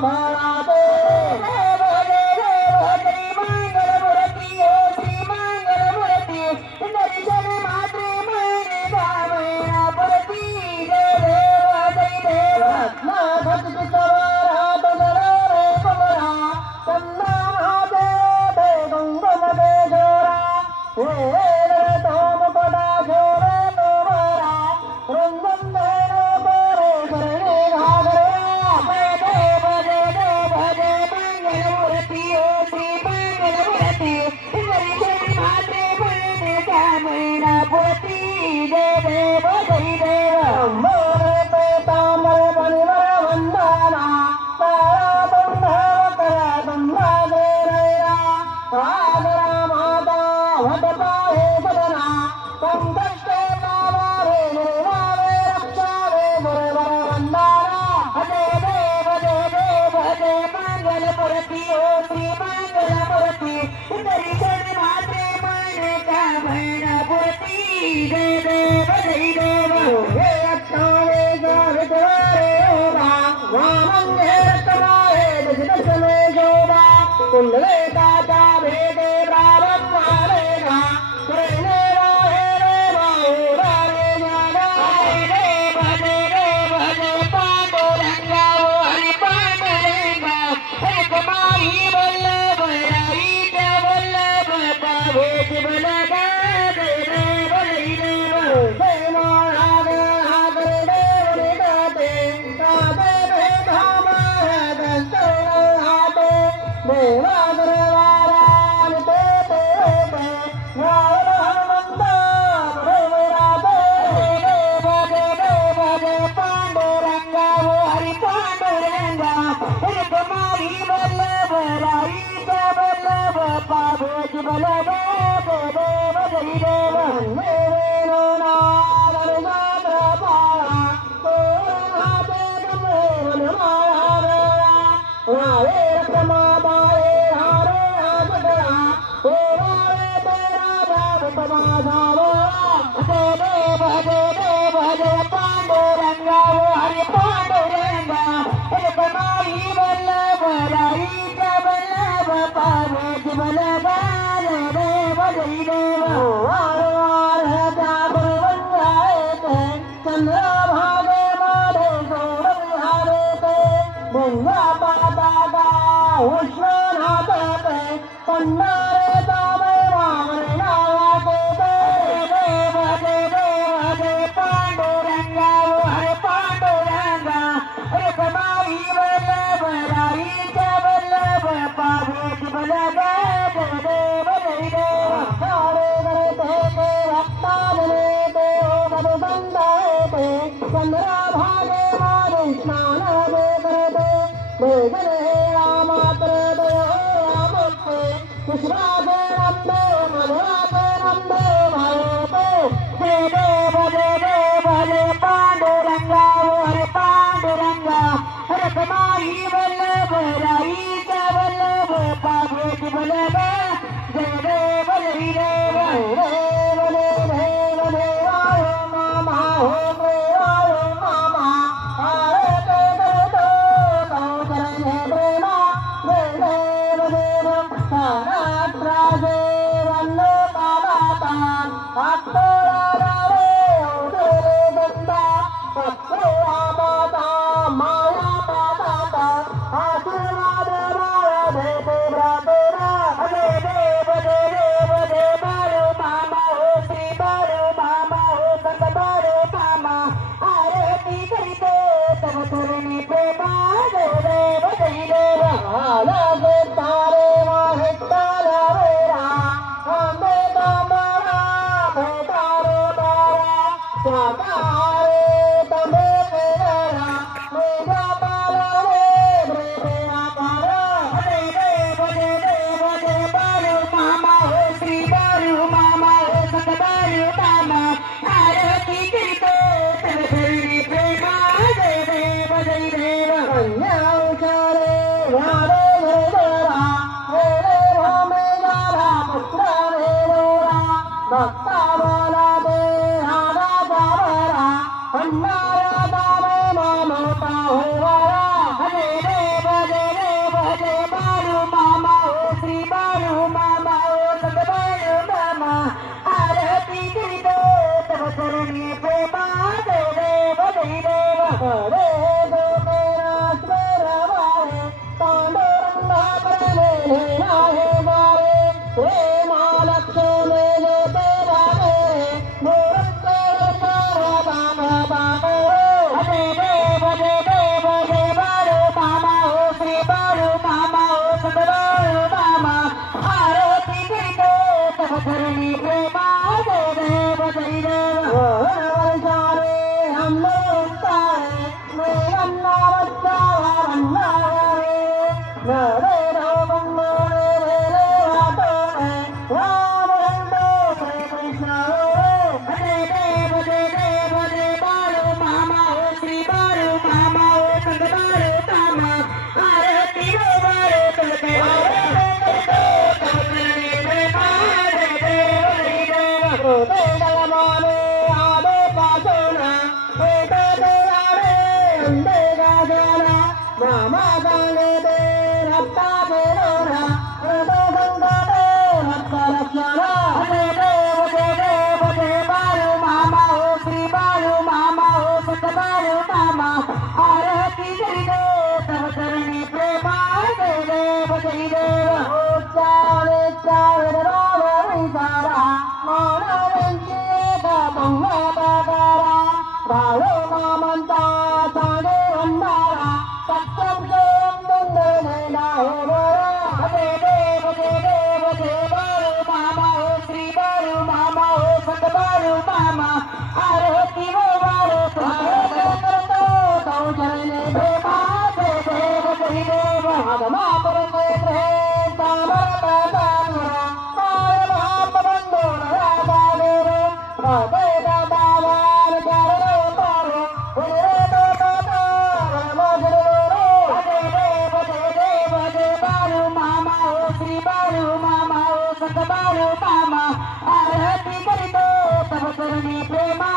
म्हणाते देव देव श्री मंगलमूर्ती ओ श्री मंगलमूर्ती दर्शन मात्रे म्हणे गावयापुरती जय देव जय देव रत्नाखचित सवारा तुझरा रे कुमरा चंदनाचे ते कुंकुमते जोरा हे तो मुकुटा जोरे तोमरा रंजन देनो गोरे करणे घागरा जय देव मंगलमूर्ती ओ श्री मंगलमूर्ती दर्शन मात्रे म्हणे गावयापुरती जय देव जय देव मोरे पे तामर परिवर वंदना तारा बंधव करा बंधा गेरया आदरा माता वटपाहे सदना संकष्टे पावारे निर्वावे रक्षावे गुरुवर वंदना जय देव जय मंगलमूर्ती ओ श्री मंगलमूर्ती दर्शन मात्रे म्हणे गावयापुरती जय देव जय देव हे अट्टावे गावितवारे ओबा वामंगे रत्तमाहे दशदशमे शोभा कुंडले काचा भेदे ब्राह्मणारे घा करणे वाहे रे वाहुरा रे ज्ञाना देव जय पांडुरंगा ओ हरी पांडुरंगा एक माई वल्लभ राईच वल्लभ पावेश बलगा जय देव जय देव जय महाराज हागर देव निगाते राधे भेदाम दंतन हाते देवागर वारान ते रावण हनुमंत भ्रमराते देव जय पांडुरंगा ओ हरी पांडुरंगा एक माई वल्लभ राईच वल्लभ पावेश बलगा जय देव जय देव देवेनो नागर नागर पाळा तोरणाते गमेवन माळा रावे रत्मा बाळे हारे आजगळा ओवाळे तेरा भाव समाधावा जय देव जय पांडुरंगा ओ हरी पांडुरंगा एक माई वल्लभ राईच वल्लभ पावेश बलगा जय देव जय देव वार वार जागर वंजायते चंद्रभागे माधे सोडून हारेते गंगा पाता गा उष्णनाथते पन्नारे तामे वामरे नावाते जय पांडुरंगा ओ हरे पांडुरंगा एक माई वल्लभ राईच वल्लभ पावेश बलगा जय देव जय देव सारे गणते रक्ताजने ते ओगद संदायते चंद्रभागे माधे स्नान जे करते भोजने रामात्र दयो रामोत्ते कृष्णाचे नंदे मधुराचे नंदे भावते जय देव जय पांडुरंगा ओ हरे पांडुरंगा एक माई वल्लभ राईच वल्लभ पावेश बलगा जय देव जय देव देव देव देवाय नमः ओम देवाय नमः हरे ते करतो प्रेमा जय देव देव सारात्राजे वल्लो कालाता अत्तोरा रावे उदरे गंधा पत्रो आमाता माया पाताता आशीर्वाद माया देते ब्रातेरा सांगे दे रक्ता दे रोरा हृदय गंगा दे रक्त रक्षणा दे देव दे बाळू मामा हो श्री बाळू मामा हो सत बाळू मामा आरती जय दे तव चरणी प्रेमा जय देव चाले चाले राम विचारा मानवांची गंगा बागारा बाळू मामांचा सांगे अंधारा सत्यम सोम दुंदने नाहो बरा देव दे बाळू मामा हो श्री बाळू मामा हो सत बाळू मामा आरती वो बाळू करतो तौ चरणे प्रेमा जय देव आगमा परमे प्रेम तामरता तानुरा मार महाप बंधोर राधा देव हृदय दादावार चारो पारो उरे तो मजरो दे बाळू मामा हो श्री बाळू मामा हो सत बाळू मामा आरती करितो तव चरणी प्रेमा